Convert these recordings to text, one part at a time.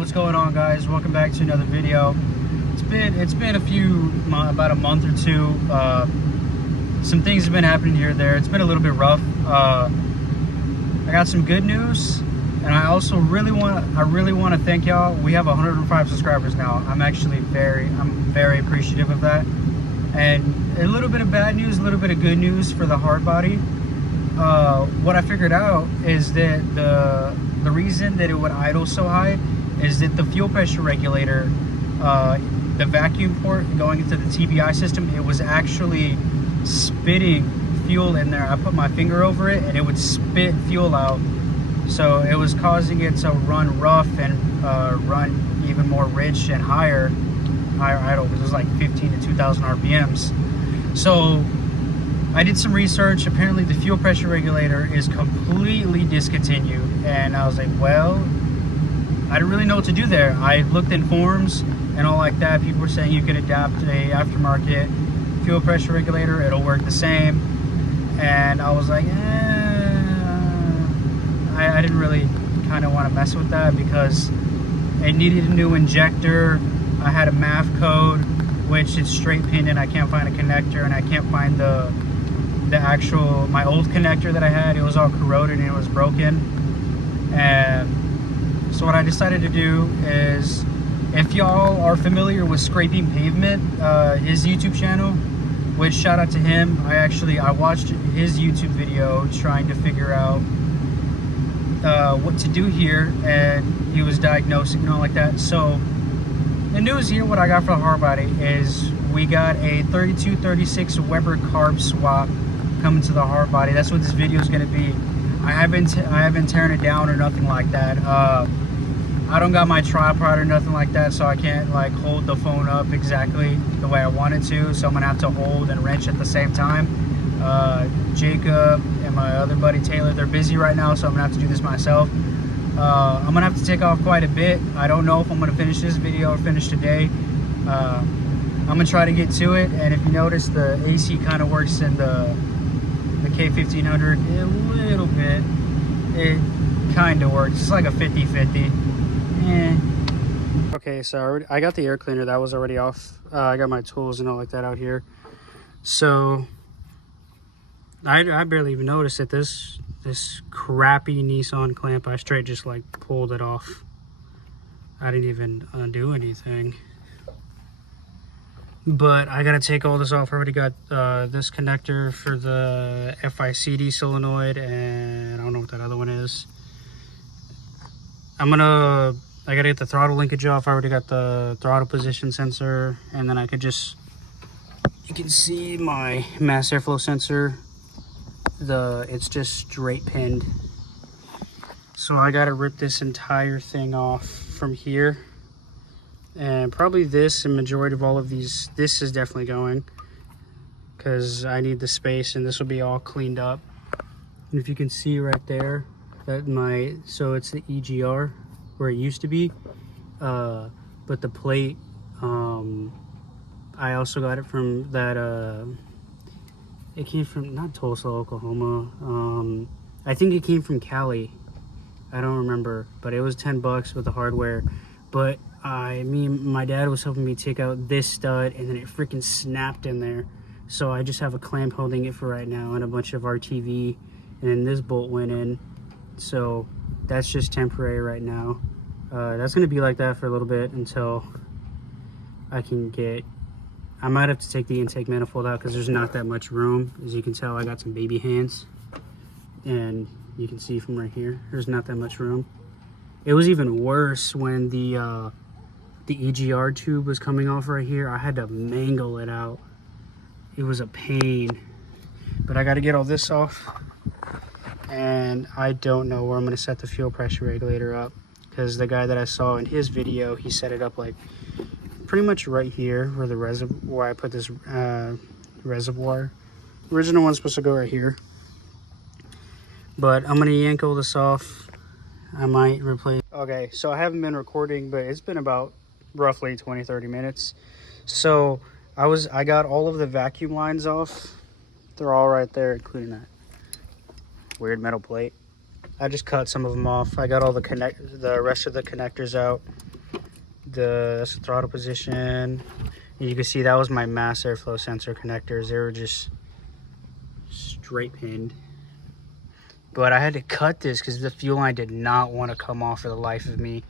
what's going on, guys? Welcome back to another video. It's been about a month or two. Some things have been happening here or there. It's been a little bit rough. I got some good news, and I also really want to thank y'all. We have 105 subscribers now. I'm very appreciative of that. And a little bit of bad news, a little bit of good news for the hard body. What I figured out is that the reason that it would idle so high is that the fuel pressure regulator, the vacuum port going into the TBI system, it was actually spitting fuel in there. I put my finger over it and it would spit fuel out. So it was causing it to run rough and run even more rich and higher idle, because it was like 15 to 2,000 RPMs. So I did some research. Apparently the fuel pressure regulator is completely discontinued, and I was like, well, I didn't really know what to do there. I looked in forums and all like that. People were saying you could adapt a aftermarket fuel pressure regulator, it'll work the same. And I was like, I didn't really kind of want to mess with that, because it needed a new injector. I had a MAF code, which is straight pinned, and I can't find a connector, and I can't find my old connector that I had. It was all corroded and it was broken. And so what I decided to do is, if y'all are familiar with Scraping Pavement, his YouTube channel, which shout out to him. I watched his YouTube video trying to figure out what to do here, and he was diagnosing and all like that. So the news here, what I got for the hard body is we got a 3236 Weber Carb swap coming to the hard body. That's what this video is going to be. I haven't tearing it down or nothing like that. I don't got my tripod or nothing like that, so I can't like hold the phone up exactly the way I want it to. So I'm gonna have to hold and wrench at the same time. Jacob and my other buddy Taylor, they're busy right now, so I'm gonna have to do this myself. I'm gonna have to take off quite a bit. I don't know if I'm gonna finish this video or finish today. I'm gonna try to get to it. And if you notice, the AC kind of works in the K1500 a little bit. It kind of works. It's like a 50-50. Okay, so I got the air cleaner. That was already off. I got my tools and all like that out here. So I barely even noticed that this crappy Nissan clamp, I straight just like pulled it off. I didn't even undo anything. But I gotta take all this off. I already got this connector for the FICD solenoid, and I don't know what that other one is. I gotta get the throttle linkage off. I already got the throttle position sensor, and then you can see my mass airflow sensor. It's just straight pinned. So I gotta rip this entire thing off from here. And probably this, and majority of all of these, this is definitely going, because I need the space, and this will be all cleaned up. And if you can see right there, so it's the EGR where it used to be, but the plate, I also got it from that, it came from, not Tulsa, Oklahoma, I think it came from Cali, I don't remember, but it was 10 bucks with the hardware. But my dad was helping me take out this stud, and then it freaking snapped in there. So I just have a clamp holding it for right now, and a bunch of RTV, and then this bolt went in. So that's just temporary right now. That's gonna be like that for a little bit until I might have to take the intake manifold out, because there's not that much room. As you can tell, I got some baby hands, and you can see from right here, there's not that much room. It was even worse when the EGR tube was coming off right here. I had to mangle it out. It was a pain. But I got to get all this off. And I don't know where I'm going to set the fuel pressure regulator up, because the guy that I saw in his video, he set it up like pretty much right here where the reservoir, I put this reservoir. Original one's supposed to go right here. But I'm going to yank all this off. I might replace. Okay, so I haven't been recording, but it's been about roughly 20-30 minutes. So I got all of the vacuum lines off. They're all right there, including that weird metal plate. I just cut some of them off. I got all the rest of the connectors out. that's the throttle position. And you can see that was my mass airflow sensor connectors. They were just straight pinned. But I had to cut this because the fuel line did not want to come off for the life of me.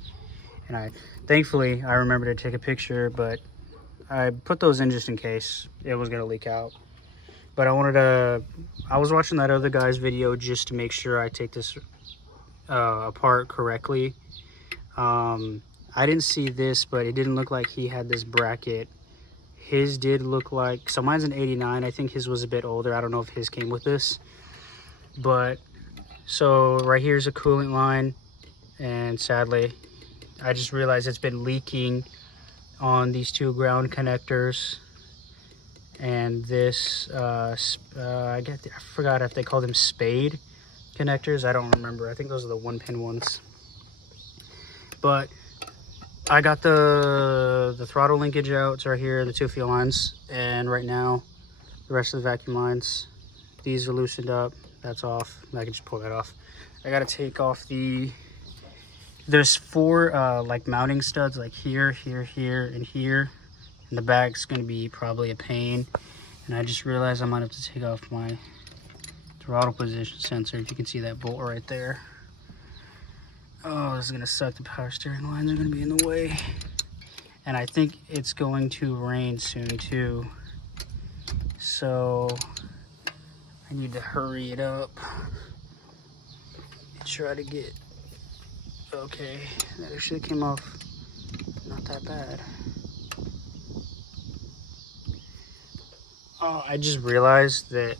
And thankfully, I remembered to take a picture, but I put those in just in case it was going to leak out. But I was watching that other guy's video just to make sure I take this apart correctly. I didn't see this, but it didn't look like he had this bracket. His did look like, so mine's an 89. I think his was a bit older. I don't know if his came with this. But so right here's a coolant line, and sadly I just realized it's been leaking on these two ground connectors. And this I forgot if they call them spade connectors. I don't remember. I think those are the 1-pin ones. But I got the throttle linkage out. It's right here, the two fuel lines, and right now the rest of the vacuum lines, these are loosened up. That's off. I can just pull that off. I gotta take off there's 4 like mounting studs, like here, here, here, and here. And the back's gonna be probably a pain. And I just realized I might have to take off my throttle position sensor. If you can see that bolt right there. Oh, this is gonna suck. The power steering lines are gonna be in the way. And I think it's going to rain soon too. So I need to hurry it up and try to get, okay, that actually came off not that bad. Oh, I just realized that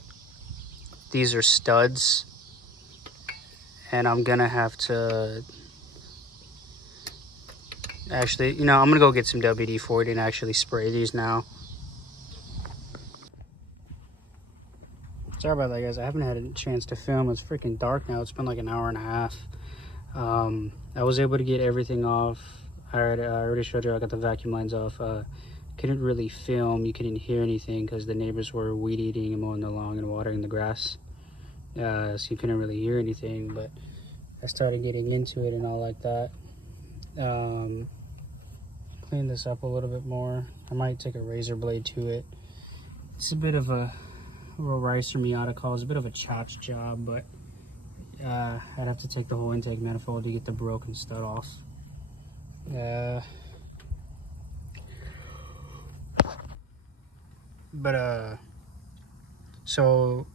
these are studs, and I'm gonna have to actually, I'm gonna go get some WD-40 and actually spray these now. Sorry about that, guys. I haven't had a chance to film. It's freaking dark now. It's been like an hour and a half. I was able to get everything off. I already showed you I got the vacuum lines off. Couldn't really film. You couldn't hear anything because the neighbors were weed eating and mowing the lawn and watering the grass. So you couldn't really hear anything, but I started getting into it and all like that. Clean this up a little bit more. I might take a razor blade to it. It's a bit of a ricer Miata call. It's a bit of a chotch job, but I'd have to take the whole intake manifold to get the broken stud off. So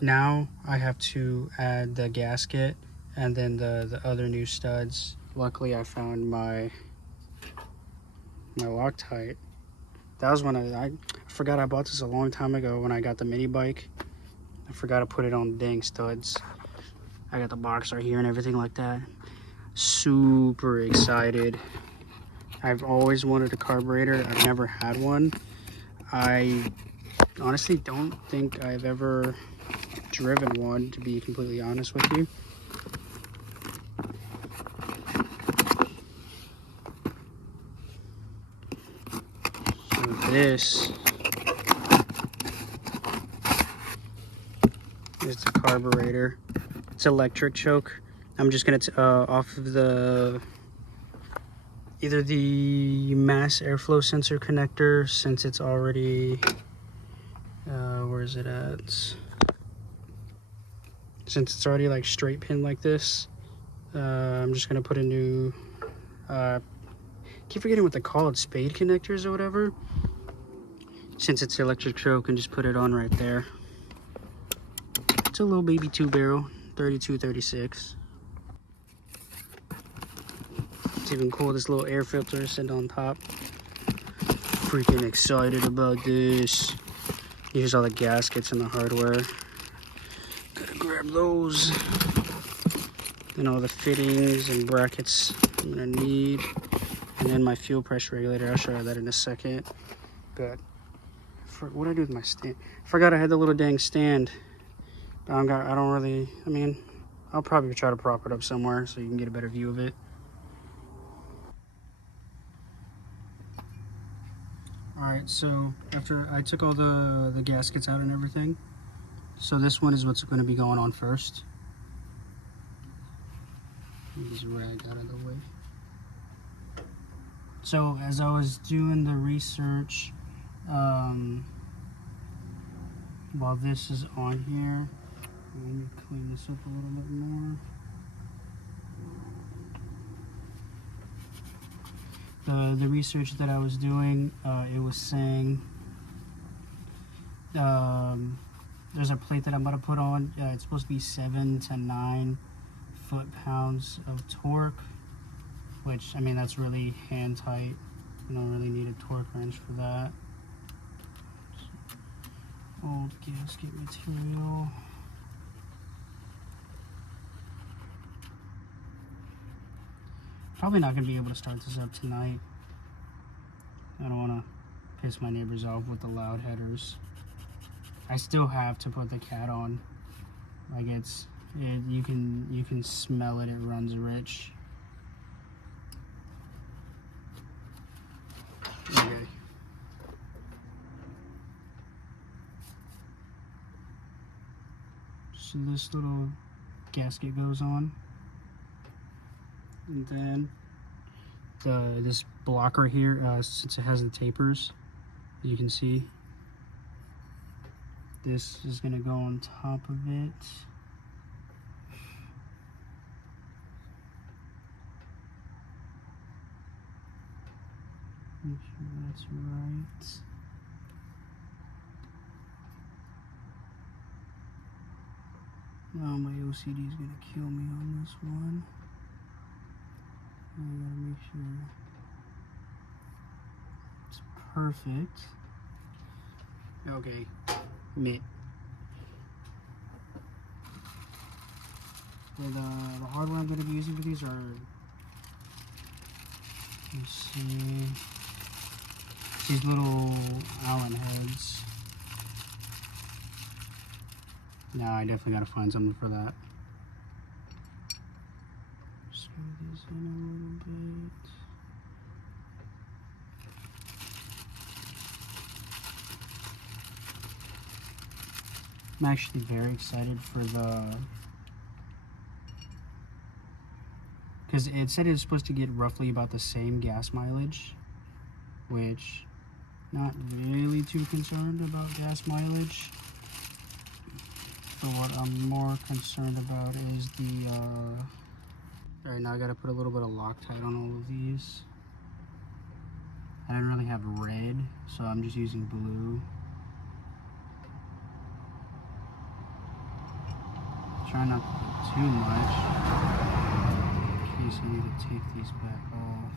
now I have to add the gasket and then the other new studs. Luckily I found my Loctite. That was when I forgot I bought this a long time ago when I got the mini bike. I forgot to put it on the dang studs. I got the box right here and everything like that. Super excited. I've always wanted a carburetor. I've never had one. I honestly don't think I've ever driven one, to be completely honest with you. So this is the carburetor. It's electric choke. I'm just gonna off of either the mass airflow sensor connector, since it's already where is it at? Since it's already like straight pin like this, I'm just gonna put a new keep forgetting what they call it, spade connectors or whatever. Since it's electric choke, and just put it on right there. It's a little baby 2-barrel 3236. It's even cool, this little air filter is sitting on top. Freaking excited about this. Here's all the gaskets and the hardware. Gotta grab those. And all the fittings and brackets I'm gonna need. And then my fuel pressure regulator, I'll show you that in a second. But what did I do with my stand? I forgot I had the little dang stand. I don't really, I mean, I'll probably try to prop it up somewhere so you can get a better view of it. Alright, so after I took all the gaskets out and everything, so this one is what's going to be going on first. Move this rag out of the way. So as I was doing the research, while this is on here, let me clean this up a little bit more. The research that I was doing, it was saying there's a plate that I'm going to put on. It's supposed to be 7 to 9 foot-pounds of torque, which, I mean, that's really hand tight. You don't really need a torque wrench for that. Old gasket material. Probably not going to be able to start this up tonight. I don't want to piss my neighbors off with the loud headers. I still have to put the cat on. Like you can smell it. It runs rich. Okay. So this little gasket goes on, and then this blocker here, since it has the tapers, you can see this is going to go on top of it. Make sure that's right. Now my OCD is going to kill me on this one. I gotta make sure it's perfect. Okay, mitt. The hardware I'm going to be using for these are, let's see, these little Allen heads. No, I definitely got to find something for that. Screw this in a little bit. I'm actually very excited for because it said it's supposed to get roughly about the same gas mileage, which not really too concerned about gas mileage. But what I'm more concerned about is the alright, now I gotta put a little bit of Loctite on all of these. I didn't really have red, so I'm just using blue. Try not to put too much in case I need to take these back off.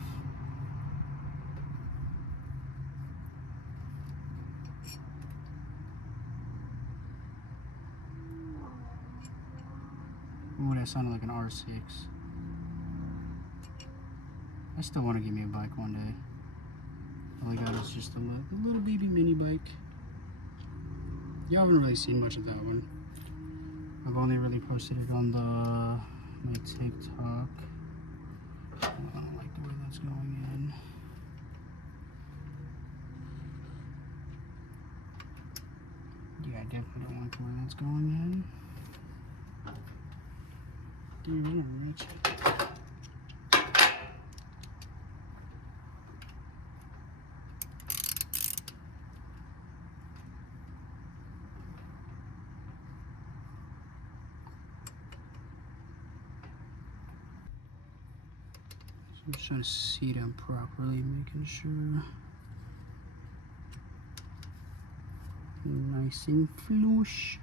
Ooh, that sounded like an R6. I still want to get me a bike one day. All I got is just a little baby mini bike. Y'all haven't really seen much of that one. I've only really posted it on my TikTok. I don't like the way that's going in. Yeah, I definitely don't like the way that's going in. Dude, I don't reach it. I'm just trying to seat them properly, making sure nice and flush.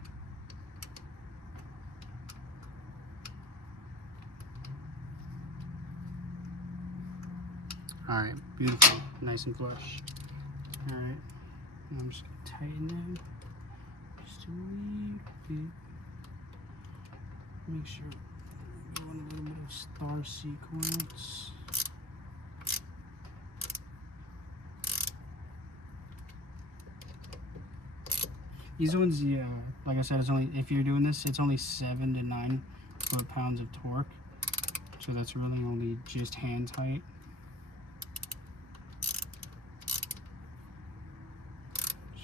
Alright, beautiful, nice and flush. Alright, I'm just gonna tighten them just a wee bit. Make sure we want a little bit of star sequence. These ones, yeah, like I said, it's only, if you're doing this, it's only 7 to 9 foot-pounds of torque. So that's really only just hand tight.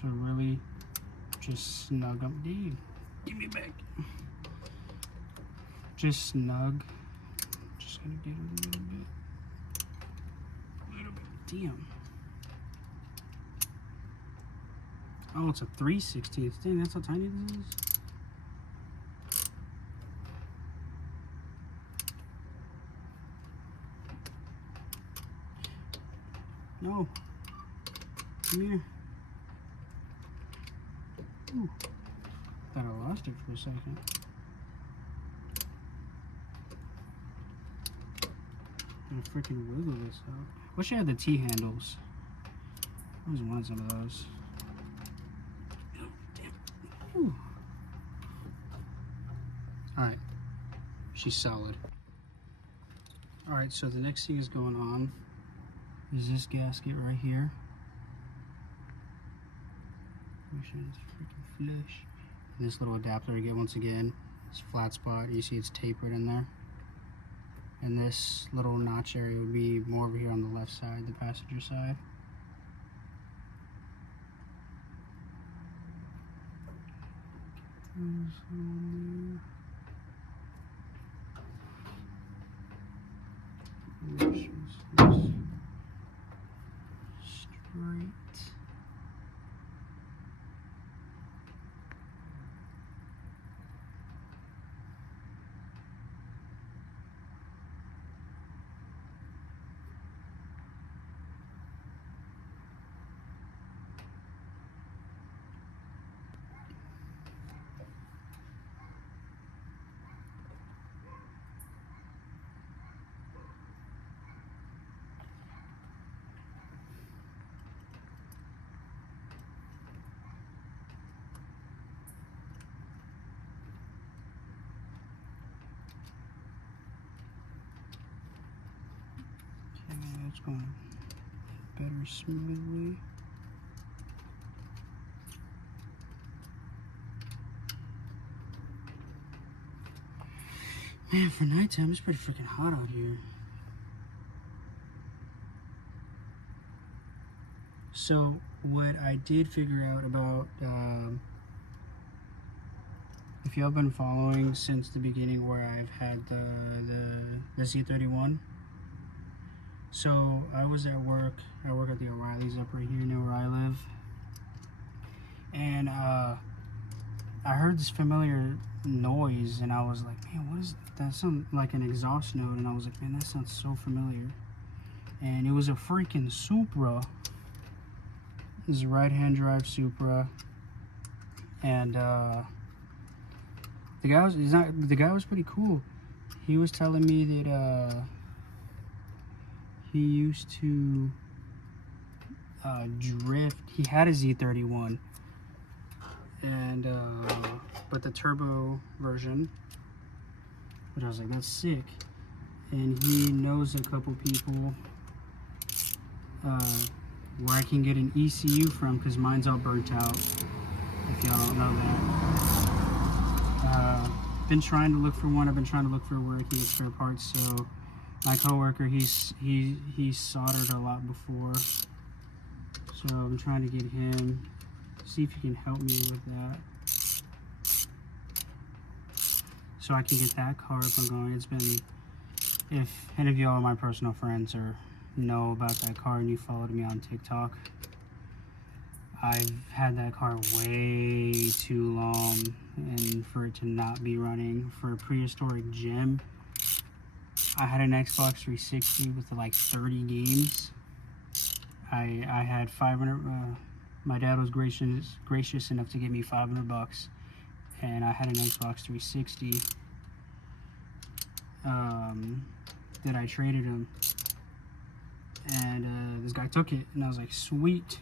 So really just snug up. Dude, give me back. Just snug. Just gonna get a little bit damn. Oh, it's a 3/16. Dang, that's how tiny this is. No. Come here. Ooh. Thought I lost it for a second. I'm gonna freaking wiggle this out. Wish I had the T handles. I always wanted some of those. Oh, damn. Ooh. Alright. She's solid. Alright, so the next thing is going on is this gasket right here. Make sure it's freaking flush. And this little adapter to get, once again, this flat spot. You see it's tapered in there. And this little notch area would be more over here on the left side, the passenger side. Straight. It's going better smoothly. Man, for nighttime, it's pretty freaking hot out here. So, what I did figure out about, if y'all been following since the beginning where I've had the Z31. So I was at work. I work at the O'Reilly's up right here near where I live, and I heard this familiar noise, and I was like, man, what is that? That sound like an exhaust note, and I was like, man, that sounds so familiar. And it was a freaking Supra. This is a right-hand drive Supra, and the guy was pretty cool. He was telling me that he used to drift. He had a Z31, and but the turbo version, which I was like, that's sick. And he knows a couple people where I can get an ECU from, because mine's all burnt out, if y'all don't know that. Been trying to look for one. I've been trying to look for where I can get spare parts. So my coworker, he's soldered a lot before, so I'm trying to get him, see if he can help me with that, so I can get that car up and going. It's been, if any of y'all are my personal friends or know about that car and you followed me on TikTok, I've had that car way too long, and for it to not be running for a prehistoric gym. I had an Xbox 360 with like 30 games. I had 500. My dad was gracious enough to give me $500, and I had an Xbox 360 that I traded him, and this guy took it, and I was like, sweet.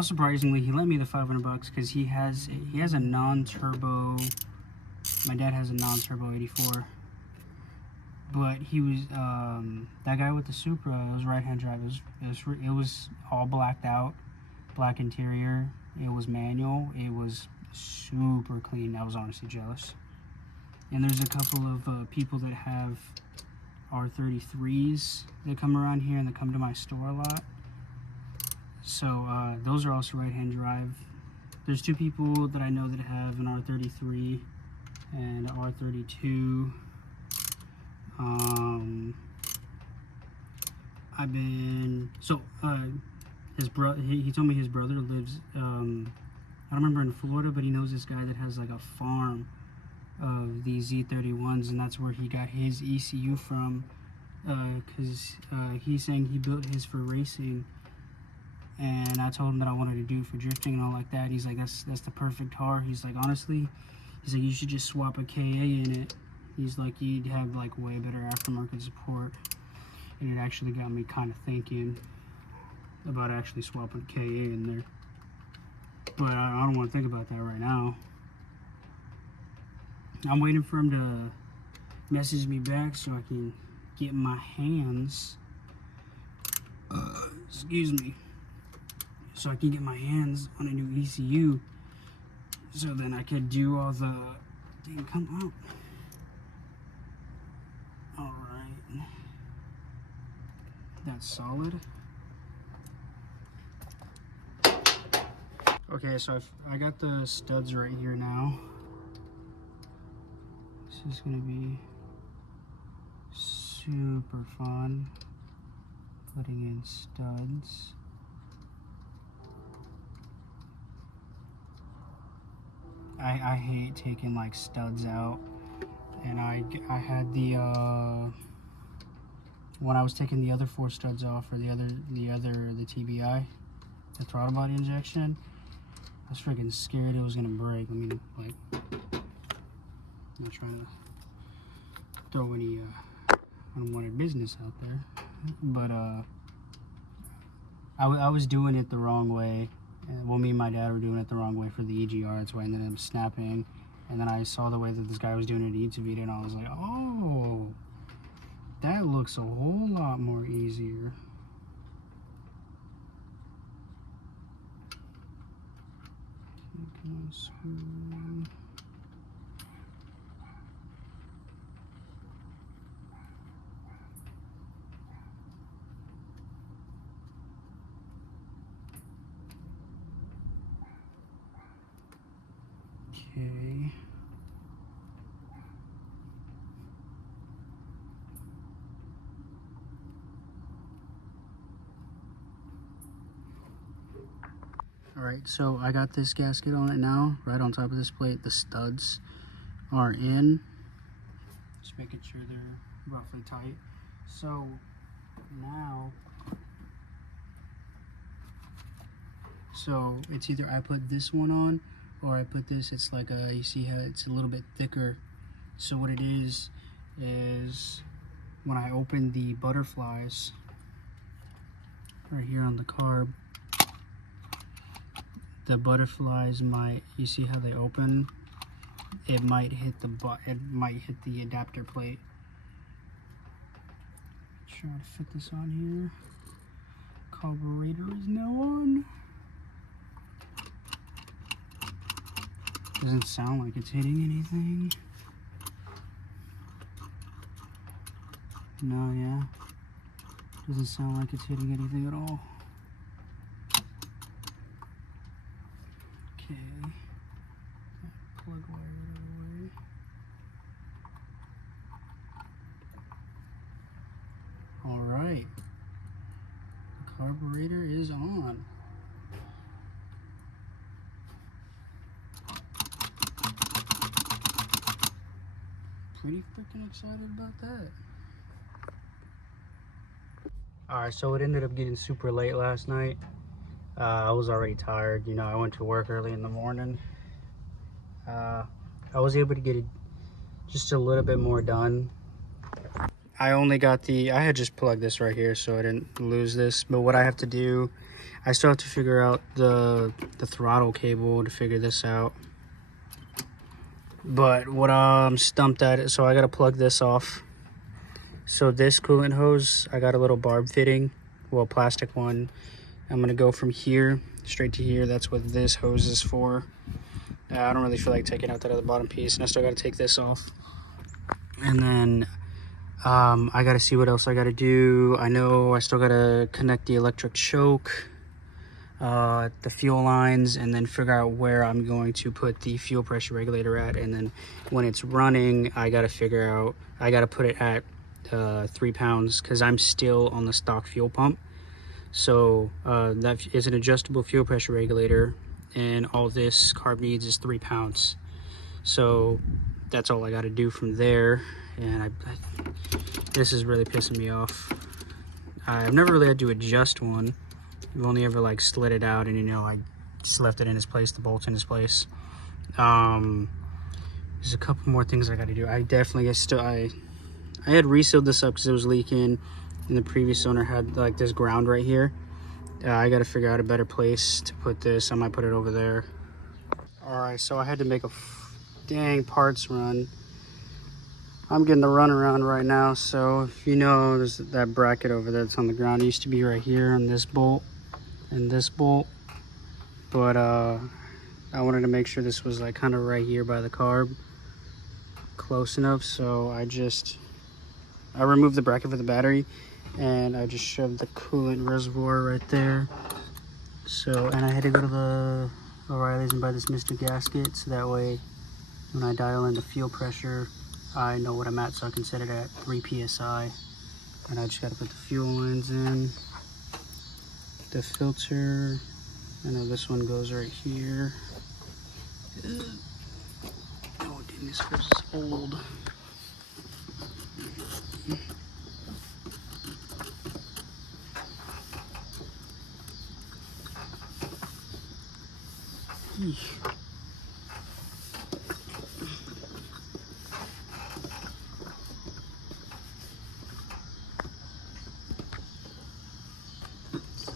Surprisingly, he lent me the $500 because he has a non-turbo. My dad has a non-turbo 84, but he was that guy with the Supra. It was right-hand drive. It was all blacked out, black interior. It was manual. It was super clean. I was honestly jealous. And there's a couple of people that have R33s that come around here and that come to my store a lot. So those are also right-hand drive. There's two people that I know that have an R33 and an R32. I've been, so, his brother, he told me his brother lives, I don't remember in Florida, but he knows this guy that has like a farm of these Z31s, and that's where he got his ECU from, because he's saying he built his for racing, and I told him that I wanted to do it for drifting and all like that. He's like, that's the perfect car. He's like, honestly, he's like, you should just swap a KA in it. He's like, you'd have like way better aftermarket support. And it actually got me kind of thinking about actually swapping KA in there. But I don't want to think about that right now. I'm waiting for him to message me back so I can get my hands, excuse me, so I can get my hands on a new ECU, so then I could do all the, dang, come out. All right, that's solid. Okay, so I got the studs right here now. This is gonna be super fun, putting in studs. I hate taking like studs out, and I had the when I was taking the other 4 studs off, or the TBI, the throttle body injection, I was freaking scared it was gonna break. I mean, like, I'm not trying to throw any unwanted business out there, but I was doing it the wrong way. Well, me and my dad were doing it the wrong way for the EGR. That's why I ended up snapping. And then I saw the way that this guy was doing it at YouTube video, and I was like, oh, that looks a whole lot more easier. Okay. Alright, so I got this gasket on it now, right on top of this plate. The studs are in. Just making sure they're roughly tight. So now, so it's either I put this one on or I put this. It's like a, you see how it's a little bit thicker. So what it is when I open the butterflies right here on the carb, the butterflies might, you see how they open? It might hit the adapter plate. Try to fit this on here. Carburetor is now on. Doesn't sound like it's hitting anything. No, yeah. Doesn't sound like it's hitting anything at all. Okay. Plug wire out of the way. Alright. The carburetor is on. Pretty freaking excited about that. Alright, so it ended up getting super late last night. I was already tired, you know, I went to work early in the morning. I was able to get it just a little bit more done. I only got I had just plugged this right here so I didn't lose this, but what I have to do, I still have to figure out the throttle cable to figure this out. But what I'm stumped at it, so I gotta plug this off. So this coolant hose, I got a little barb fitting, well, plastic one. I'm gonna go from here straight to here. That's what this hose is for. I don't really feel like taking out that other bottom piece, and I still gotta take this off. And then I gotta see what else I gotta do. I know I still gotta connect the electric choke, the fuel lines, and then figure out where I'm going to put the fuel pressure regulator at. And then when it's running, I gotta figure out, I gotta put it at 3 pounds, because I'm still on the stock fuel pump. So that is an adjustable fuel pressure regulator, and all this carb needs is 3 pounds. So that's all I got to do from there. And this is really pissing me off. I've never really had to adjust one. I've only ever like slid it out and, you know, I just left it in its place, the bolt's in its place. There's a couple more things I got to do. I definitely I had resealed this up because it was leaking, and the previous owner had like this ground right here. I got to figure out a better place to put this. I might put it over there. All right, so I had to make a dang parts run. I'm getting the run around right now. So if you know, there's that bracket over there that's on the ground. It used to be right here on this bolt and this bolt, but I wanted to make sure this was like kind of right here by the carb, close enough. So I removed the bracket for the battery, and I just shoved the coolant reservoir right there. So, and I had to go to the O'Reilly's and buy this Mr. Gasket, so that way when I dial in the fuel pressure, I know what I'm at, so I can set it at 3 psi. And I just got to put the fuel lines in, the filter. I know this one goes right here. Oh dang, this feels old.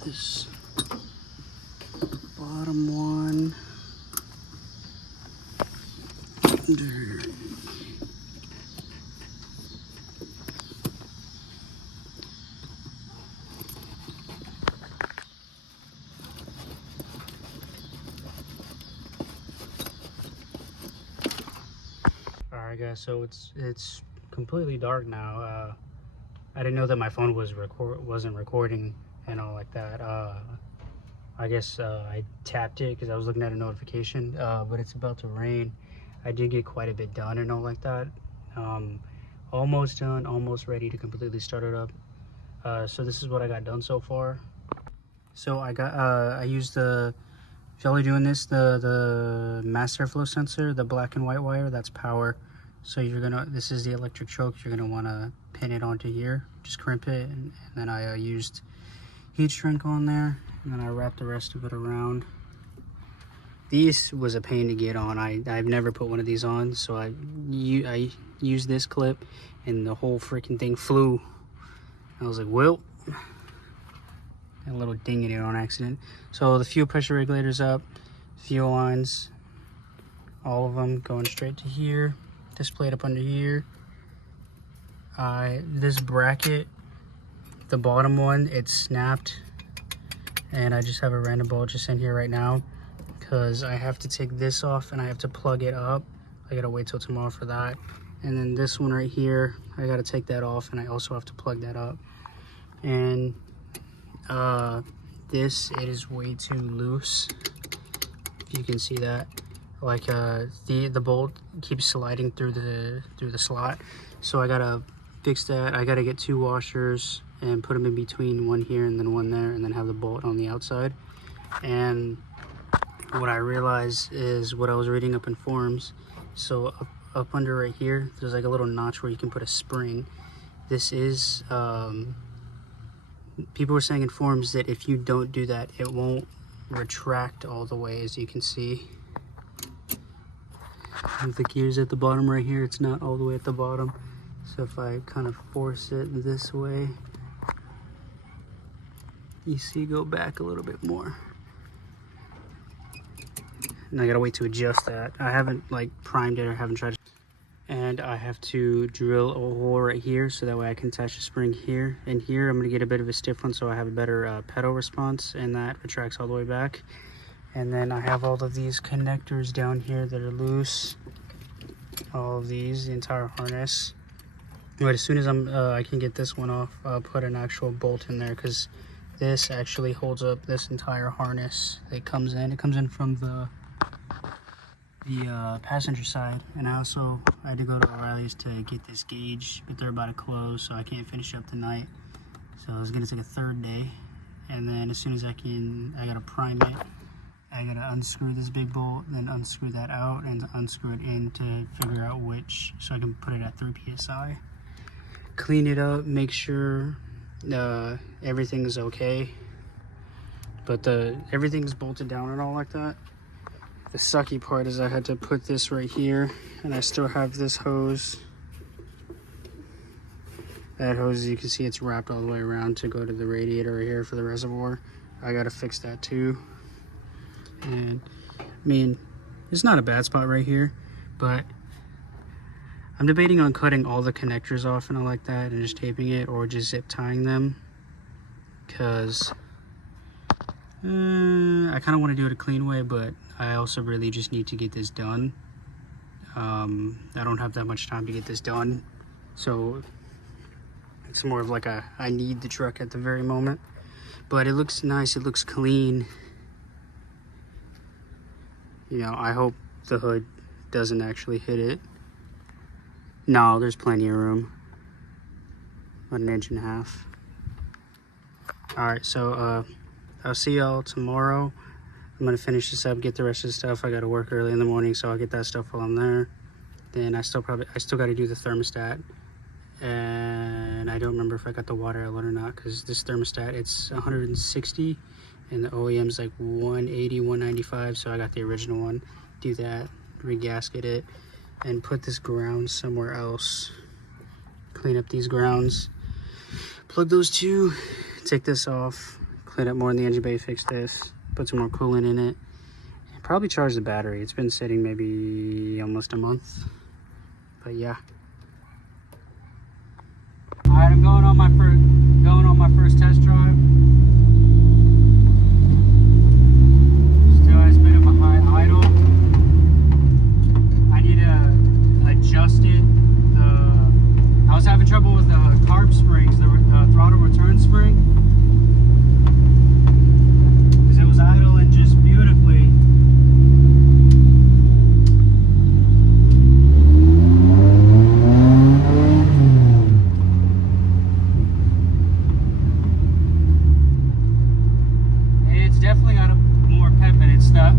This bottom one. Alright guys, so it's completely dark now. I didn't know that my phone wasn't recording and all like that. I guess I tapped it because I was looking at a notification, but it's about to rain. I did get quite a bit done and all like that. Almost done, almost ready to completely start it up. So this is what I got done so far. So I used the, if y'all are doing this, the mass airflow sensor, the black and white wire, that's power. So this is the electric choke, you're gonna wanna pin it onto here, just crimp it, and then I used heat shrink on there, and then I wrapped the rest of it around. These was a pain to get on. I've never put one of these on, so I used this clip, and the whole freaking thing flew. I was like, well, a little ding in it on accident. So the fuel pressure regulator's up, fuel lines, all of them going straight to here. This plate up under here. This bracket, the bottom one, it snapped, and I just have a random bolt just in here right now because I have to take this off and I have to plug it up. I gotta wait till tomorrow for that. And then this one right here, I gotta take that off, and I also have to plug that up. And this, it is way too loose, if you can see that. Like the bolt keeps sliding through the slot, so I gotta fix that. I gotta get 2 washers and put them in between, one here and then one there, and then have the bolt on the outside. And what I realized is what I was reading up in forums, so up under right here there's like a little notch where you can put a spring. This is people were saying in forums that if you don't do that, it won't retract all the way, as you can see. With the gears at the bottom right here, it's not all the way at the bottom. So if I kind of force it this way, you see, go back a little bit more. And I gotta wait to adjust that. I haven't like primed it or haven't tried. And I have to drill a hole right here so that way I can attach a spring here. And here I'm gonna get a bit of a stiff one so I have a better pedal response, and that retracts all the way back. And then I have all of these connectors down here that are loose. All of these, the entire harness. But as soon as I can get this one off, I'll put an actual bolt in there, because this actually holds up this entire harness that comes in. It comes in from the the passenger side, and I had to go to O'Reilly's to get this gauge, but they're about to close, so I can't finish up tonight. So it's gonna take a third day, and then as soon as I gotta prime it. I gotta unscrew this big bolt, then unscrew that out, and unscrew it in to figure out which, so I can put it at 3 psi. Clean it up, make sure everything is okay, but everything's bolted down and all like that. The sucky part is I had to put this right here, and I still have this hose. That hose, as you can see, it's wrapped all the way around to go to the radiator right here for the reservoir. I gotta fix that too. And I mean, it's not a bad spot right here, but I'm debating on cutting all the connectors off and all like that and just taping it, or just zip tying them, because I kind of want to do it a clean way, but I also really just need to get this done. I don't have that much time to get this done, so it's more of like I need the truck at the very moment. But it looks nice, it looks clean. You know, I hope the hood doesn't actually hit it. No, there's plenty of room. About 1.5 inches. Alright, so I'll see y'all tomorrow. I'm gonna finish this up, get the rest of the stuff. I gotta work early in the morning, so I'll get that stuff while I'm there. Then I still gotta do the thermostat. And I don't remember if I got the water outlet or not, because this thermostat, it's 160. And the OEM's like 180, 195, so I got the original one. Do that, regasket it, and put this ground somewhere else. Clean up these grounds. Plug those two, take this off, clean up more in the engine bay, fix this, put some more coolant in it, and probably charge the battery. It's been sitting maybe almost a month, but yeah. All right, I'm going on my first test drive. I was having trouble with the Carb springs, the throttle return spring, because it was idling just beautifully. It's definitely got more pep in it stuff.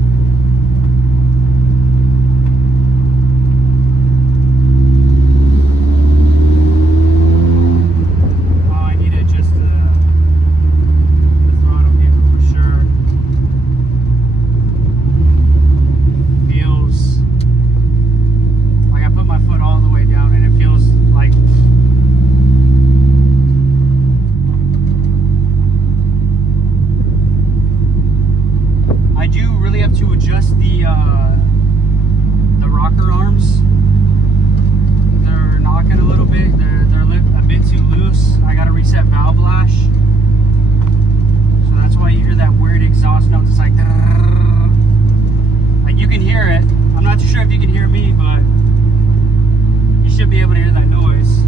To adjust the rocker arms. They're knocking a little bit. They're a bit too loose. I got to reset valve lash. So that's why you hear that weird exhaust note. It's like you can hear it. I'm not too sure if you can hear me, but you should be able to hear that noise.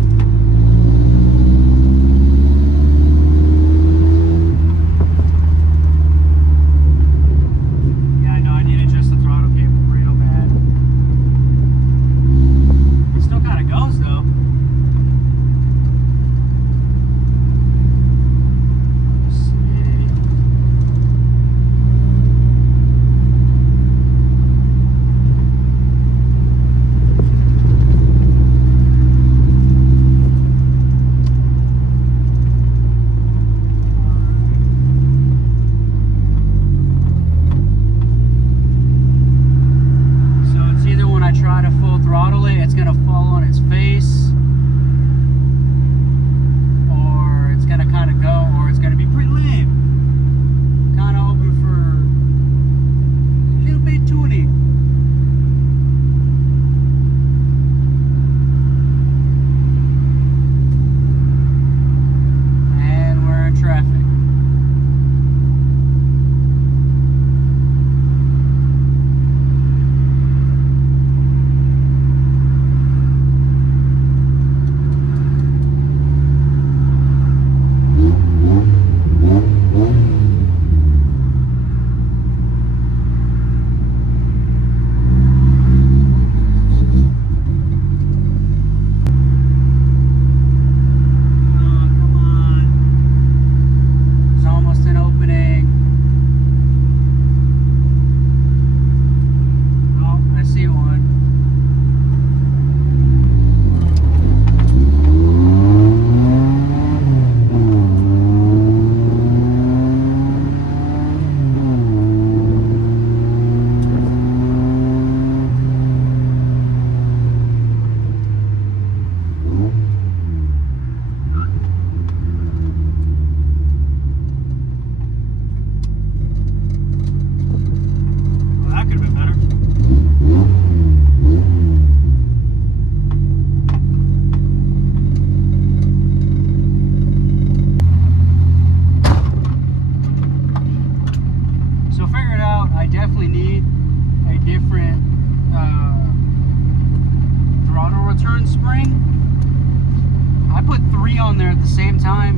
three on there at the same time,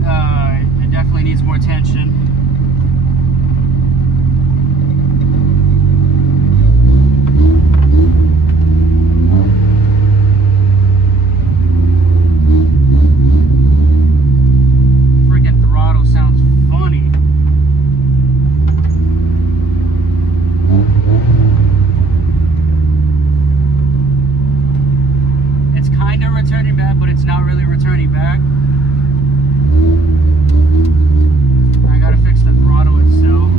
it definitely needs more attention. Freaking throttle sounds funny. It's kind of returning back, but it's not really returning back. I gotta fix the throttle itself.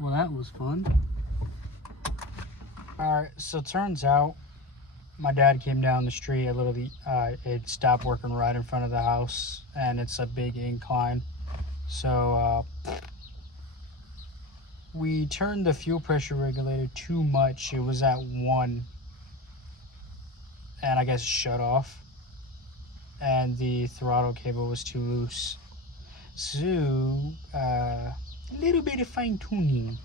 Well, that was fun. Alright, so it turns out my dad came down the street. It stopped working right in front of the house, and it's a big incline. So we turned the fuel pressure regulator too much. It was at 1, and I guess it shut off, and the throttle cable was too loose. So a little bit of fine tuning.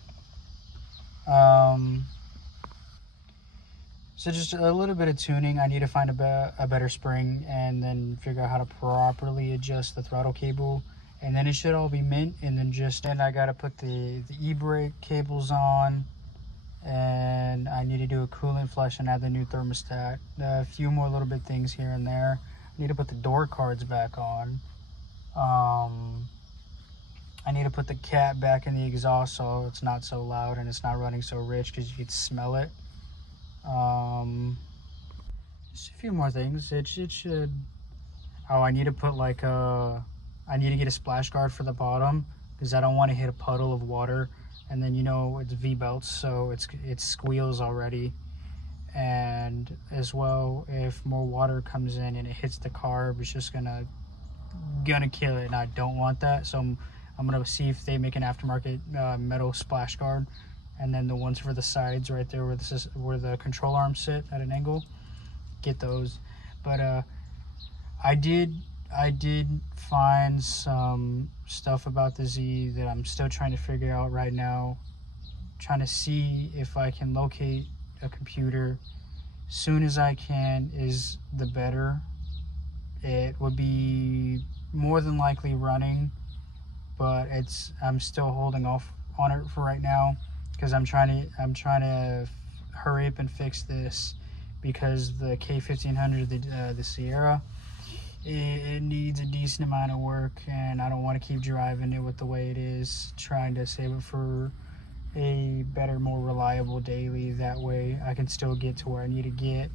So just a little bit of tuning. I need to find a better spring, and then figure out how to properly adjust the throttle cable, and then it should all be mint. And then I gotta put the e-brake cables on, and I need to do a coolant flush and add the new thermostat. A few more little bit things here and there. I need to put the door cards back on. I need to put the cat back in the exhaust so it's not so loud and it's not running so rich, because you could smell it. Just a few more things. It should. Oh, I need to put I need to get a splash guard for the bottom, because I don't want to hit a puddle of water, and then, you know, it's V-belts, so it squeals already. And as well, if more water comes in and it hits the carb, it's just gonna kill it, and I don't want that. So I'm gonna see if they make an aftermarket metal splash guard, and then the ones for the sides right there where the control arms sit at an angle, get those. But I did find some stuff about the Z that I'm still trying to figure out right now, trying to see if I can locate a computer. Soon as I can is the better, it would be more than likely running, but I'm still holding off on it for right now because I'm trying to hurry up and fix this, because the K1500, the Sierra, it needs a decent amount of work, and I don't want to keep driving it with the way it is. Trying to save it for a better, more reliable daily. That way I can still get to where I need to get,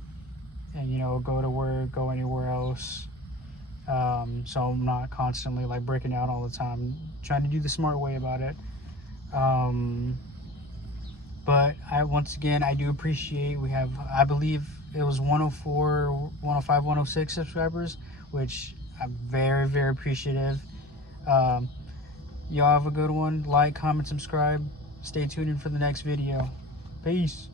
and, you know, go to work, go anywhere else. So I'm not constantly like breaking out all the time. Trying to do the smart way about it. But once again, I do appreciate, we have, I believe it was 104, 105, 106 subscribers, which I'm very, very appreciative. Y'all have a good one. Like, comment, subscribe. Stay tuned in for the next video. Peace.